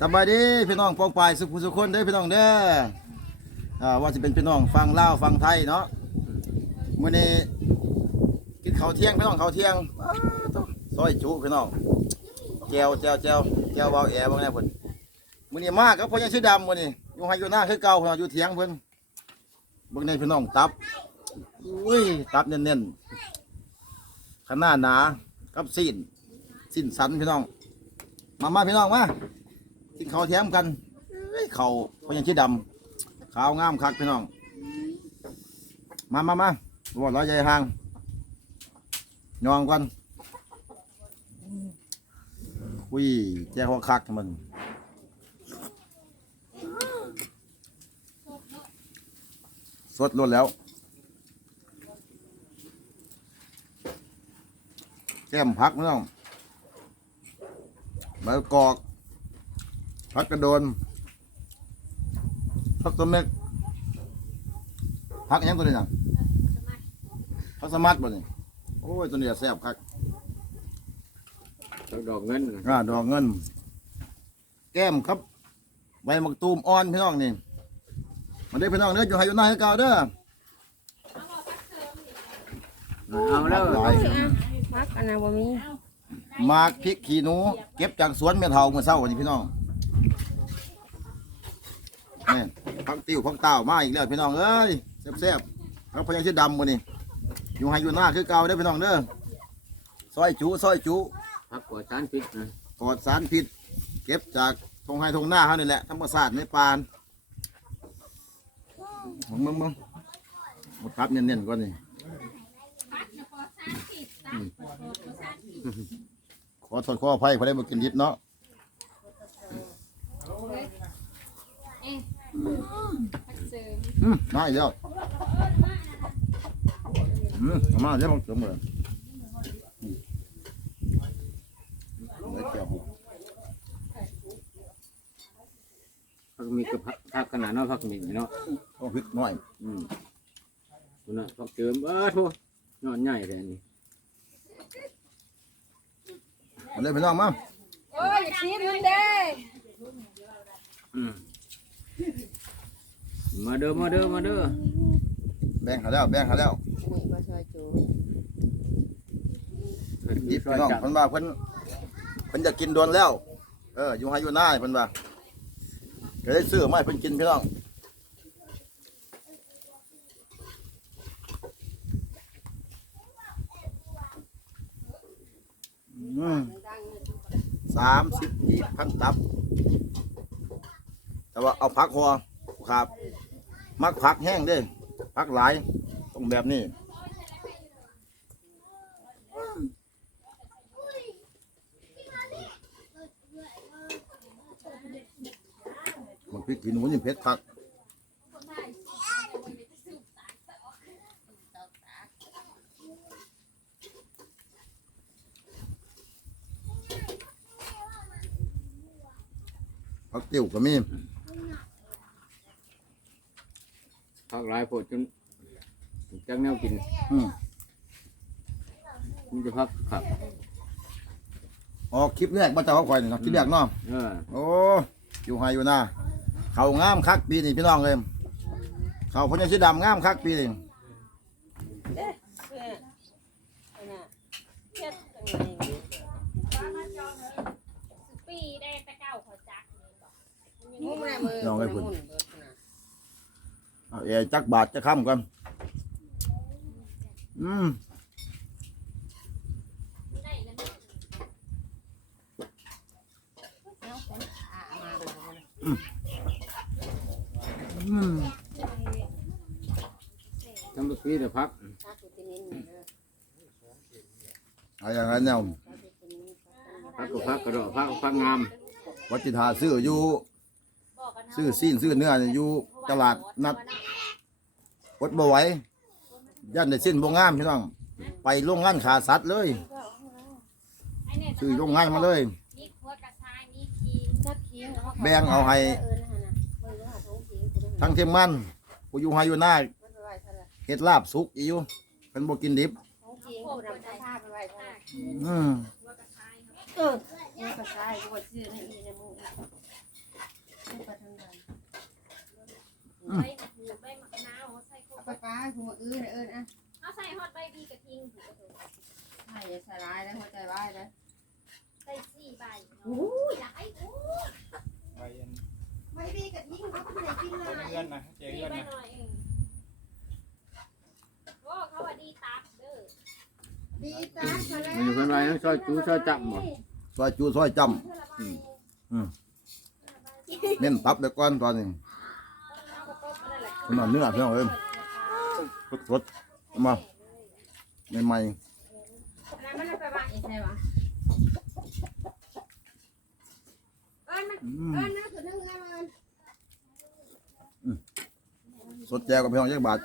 สบายดีพี่น้องปองปายสุขุสุขคนเด้อพี่น้องเด้ออ่าว่าจะเป็นพี่น้องฟังลาวฟังไทยเนาะมื้อนี้กินข้าวเที่ยงพี่น้องข้าวเที่ยงอ้าวต้องซอยจุพี่น้องแจวแจวแจวแจวเบาแอร์บ่แน่เพิ่นมื้อนี้มากครับพ่อยังชื่อดำมื้อนี้อยู่ไห้อยู่หน้าคือเก่าพิ่นอยู่เถียงเพิ่นเบิ่งในพี่น้องตับอุ้ยตับเน้นๆขนาดหนากับสิ้นสิ้นสันพี่น้องมามาพี่น้องมา กินข้าวเทียมกันเอ้ยข้าพยังชื่อดำขาวงามคักพี่น้อง มามามาบ่ร้อยใจห่างยองกันอุ้ยแจ้หัวคักมันสดล้วนแล้ว แก้มพักพี่น้องมะละกอก พักกระโดนพักต้นเม็กพักอิหยังตัวนี้น่ะพักสมัดบ่นี่โอ้ยตัวนี้แซ่บคักดอกดอกเงินอ่าดอกเงิน แก้มครับใบมักตูมอ่อนพี่น้องนี่มาได้อพี่น้องเด้ออยู่ให้อยู่หน้าให้เก่าเด้อเอาแล้วหลายพักอันนั้นบ่มีหมากพริกขี้หนู เก็บจากสวนแม่เฒ่าเมื่อเช้าวันนี้พี่น้องนี่พัก ติ้วพักเต้ามาอีกแล้วพี่น้องเอ้ยแซ่บๆครับพยังชื่อดำวันนี้อยู่ให้อยู่หน้าคือเก่าเด้อพี่น้องเด้อซอยจุซอยจุพักกว่าสารพิษนะปลอดสารพิษ เก็บจากทงไฮทงหน้าเขานี่แหละธรรมศาสตร์ในปานมึงมึงมึงหมดครับเน้นๆก่อนนี่อืมขอโทษขออภัยพอได้มากินดิบเนาะ อืมมาอีกแล้วอืมเอามาเดี๋ยวผมเติมเลยอืมเดี๋ยวเจียวพักมีกับพักพักขนาดเนาะพักมีเนาะต้องพริกหน่อยอืมคุณน่ะพักเติมเออโทษนอนใหญ่แท้นี่มาเลยพี่น้องมาโอ้ยอยากซีมันเด้อืม มาเด้อมาเด้อมาเด้อแบ่งเขาแล้วแบ่งเขาแล้วนี่บ่ซอยจูหยิบพี่น้องเพิ่นว่าเพิ่นเพิ่นจะกินโดนแล้ว เอออยู่ให้อยู่หน้าเพิ่นว่าก็ได้ซื้อมาให้เพิ่นกินพี่น้องอืมสามสิบกีบพันตับ แต่ว่าเอาพักหัวครับ มักผักแห้งเด้ผักหลายต้องแบบนี้มันพริกขี้หนูนี่เผ็ดคักผักติ๋วก็มี พักหลายโพดจนจักแนวกินอืมมันจะพักขับออกคลิปแรกมาจากเขาข่อยนี่เนาะคลิปแรกเนาะเออโอ้อยู่ไฮอยู่หน้าเขางามคักปีนี่พี่น้องเลยเขาพญาสีดำงามคักปีนี่อันน่ะเฮ็ดจังไงปีได้แต่เก้าเขาจักนี่บอกมุมแรมือมุน เบิดน่ะเอาเอจักบาทจะค้ำกันอืมได้แล้วเนาะอะมาเด้ออืมทำทุกปีแต่พักถ้ากูตินินเด้อเอาอย่างนั้นเนี่ยพักก็พักกระโดดพักก็พักงามวัดจิตาซื้ออยู่ ซื้อซีนซื้อเนื้ออยู่ตลาดนัดอดบ่ไหวย่านได้สิ้นบ่งามพี่น้อง ไปโรงงานขาสัตว์เลยซื้อโรงงานมาเลย แบ่งเอาให้ทั้งเทมมันผู้อยู่ไฮอยู่หน้าเฮ็ดลาบสุกอีอยู่เพิ่นบ่กินดิบอืมเออ ใช่กูว่าซื้อในอีในหมู่ไปทางใดใบมะกรูดใบมะนาวเอาใส่โคเอากไปป้าหัวอื้อเอิญอะเอาใส่ฮอตใบดีกระทิงถูกกระถูกใช่อย่าใส่ร้ายแล้วหัวใจร้ายแล้วใส่สี่ใบโอ้เนาะยหลายโอ้ไปเย็นไม่ดีกับยิ่งเขาไม่ได้กินเจเลอยเงื่อนนะเจอสี่เงื่อนใบนะหน่อยเองโอ้เขาว่าดีตักเด้อดีจ้ามาแล้วมันอยู่คนไรนะซอยจูซอยจับหมดซอยจูซอยจำ เน้นตับเด็กก่อนตอนนี้ขนเนื้อเพี่องเอ้ยสดๆมาใหม่แล้วมันไปบ้านอีกไงวะเอิญมันๆอืมเอิญนะคือเรื่องเงินมันสดแจวกับเพี่องยักบาท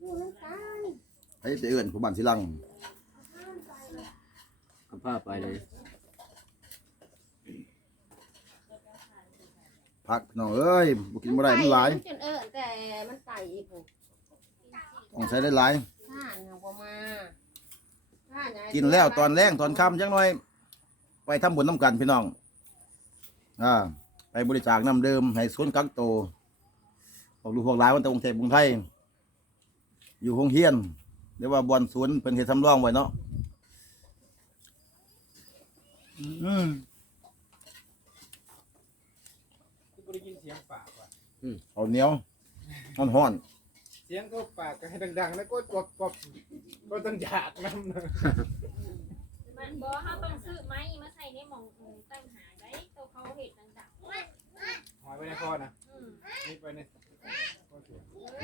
ดูน้ำตาล ให้ไปเอื่นผู้บ้านสิลังเอาผ้าไปเลยพักพี่น้องเอ้ยบ่กินบ่ได้มันหลายจนเอิญแต่มันไต่อีกผมต้องใช้ได้หลายข้าเนี่ยบ่มาข้าเนี่ยกินแล้วตอนแรงตอนค่ำจังหน่อย ไปทำบุญน้ำกันพี่น้องอ่าไปบริจาคน้ำเดิมให้ศูนย์กักโตวพวกลูกพวกหลายวันตะองเทพกรุงไทย อยู่ห้องเฮียน เรียกว่าบอนศูนย์เป็นเหตุทำร่องไว้เนาะอืมที่กูได้ยินเสียงปากว่ะเอาเหนียวห้อนห้อนเสียงก็ปากก็ให้ดังๆ แล้วก็กบกบก็ต้องอยากนั่นนะมันบอกเขาต้องซื้อไม้มาใส่ในหม่องอื่นตั้งหาได้ตัวเขาเห็ดต่างหอยไว้ในคอนะๆอืมนี่ไปในๆไม่เ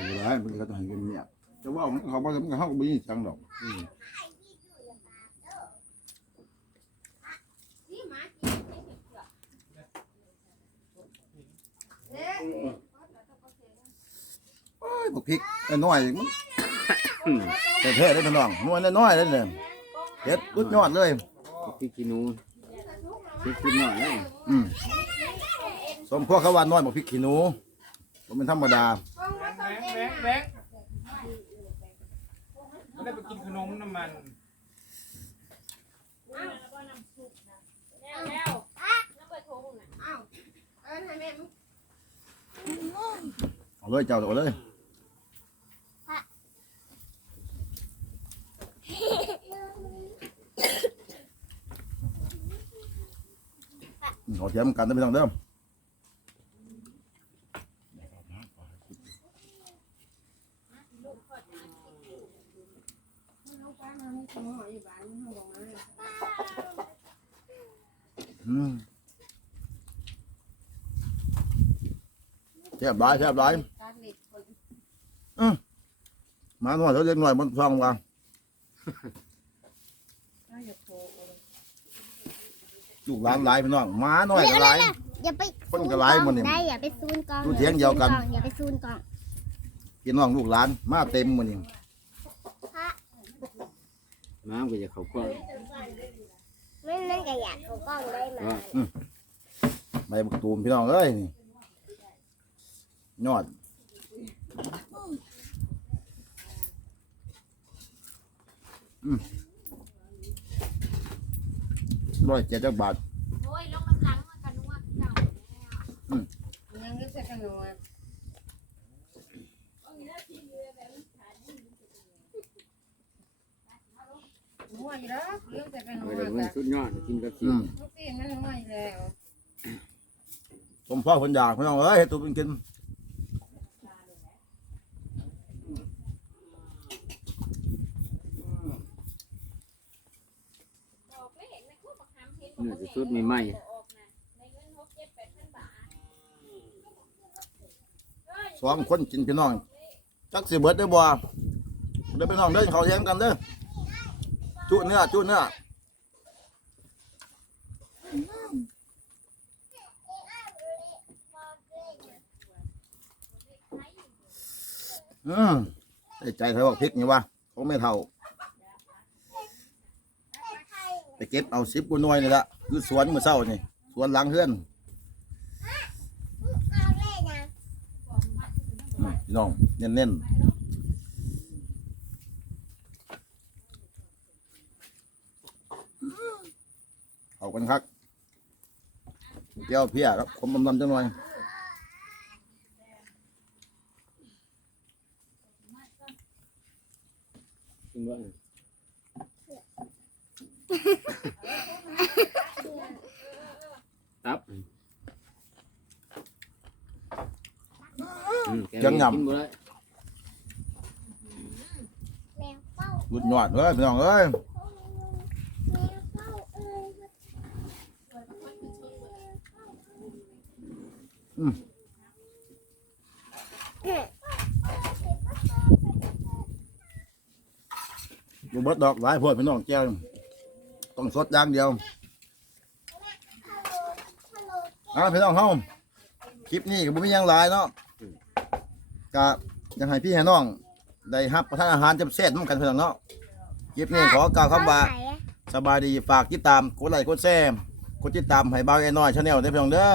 ป็นไรมันก็ต้องให้เป็นเนี่ย แต่ว่ามันเขาบอกมันก็เขาก็ไม่ยินเสียงดอกอืมนี่หมากินไม่เห็นเกลือเอ๊ะโอ้ยบักพริกน้อยๆมันแต่แท้ได้อพี่น้องน้อยน้อยๆเลยเนี่ยเฮ็ดรุดยอดเลยพริกขี้หนูพริกขี้หน่อยแล้วอืมสมพวกเขาว่าน้อยบักพริกขี้หนูบ่แมันธรรมดา แบงแบงแบงไม่ ได้ไปกินขนมน้ำมันแล้วก็น้ำซุปแล้วแล้วน้ำเปิดโถงน่ะอ้าวเอิญให้แม่มึงเอาเลยเจ้าเอาเลยขอเทียมกันนะพี่น้อเด้อน้องป้ามาให้คุณหมออยู่บ้านมึงบอกม อืมแซ่บหลายแซ่บหลายการเล็กคนมาหน่อยเท่าเล็กหน่อยมันฟังว่าน่าจะโทรลูกหลานหลายพี่น้องหมาหน่อยก็หลาย อย่าไปคนก็หลายหมดนี่ได้อย่าไปซูนกล้องดูเถียงเดียวกัน อย่าไปซูนกล้องพี่น้องลูกหลานมาเต็มหมื้นี้ น้ำก็จะเข้าก้อนไม่นั่นก็อยากเขากล้องได้ไหมว่าใบบักตูมพี่น้องเอ้ยนี่ยอดอืมร้อยเจ็ดจักบาท โอ้ยลงน้ำหลังมันกันนัวเก่าแล้วยังรู้สึกกันอยู่อ่ หัวอยู่แล้วเรื่องแต่กันหัเอาวไปเลยมันแต่สุดยอดกินกับอืขี้มลูกตีนมันหัวอยู่แล้วผมพ่อคนอยากพี่น้องเอ้ยเฮ็ดตัวเป็นกินบอกไม่เห็นในคู่บักคำเห็นเนื้อจะสุดใหม่ออกนะในเงินหกเจ็ดแปดพันบาทสองคนกินพี่น้องจักสิเบิดได้อบ่เด้อพี่น้องเด้อเขาแย่งกันเด้อ จุเนื้อจุเนื้ออืมได้ใจเขาบอกพริกนี่วะเขาไม่เท่าไปเก็บเอาสิบกุน่วยนี่ละอยู่สวนมือเศร้านี่สวนหลังเฮือนเอาเลยนะอืมพี่น้องเน้นๆ เอากันครับเกี่ยวเพียครับผมลำๆจังหน่อยกินบ่ตับอืมแกกินบ่ได้แมวเฝ้าหลุดหยอดเอ้ยพี่น้องเอ้ย แมวเฝ้าเอ้ย บุบดดอกหลายพวดพี่น้องแก้วต้องสดอย่างเดียวอ่าพี่น้องเฮาคลิปนี้ก็บ่มีหยังหลายเนาะก็ยังให้พี่ให้น้อง ได้รับประทานอาหารจับแซ่บนำกันพี่น้องเนาะคลิปนี้ขอกล่าวคำว่าสบายดีฝากติดตามกดไลค์กดแชร์กดติดตามให้เบาไอ้น้อยชาแนลได้เพียงเด้อ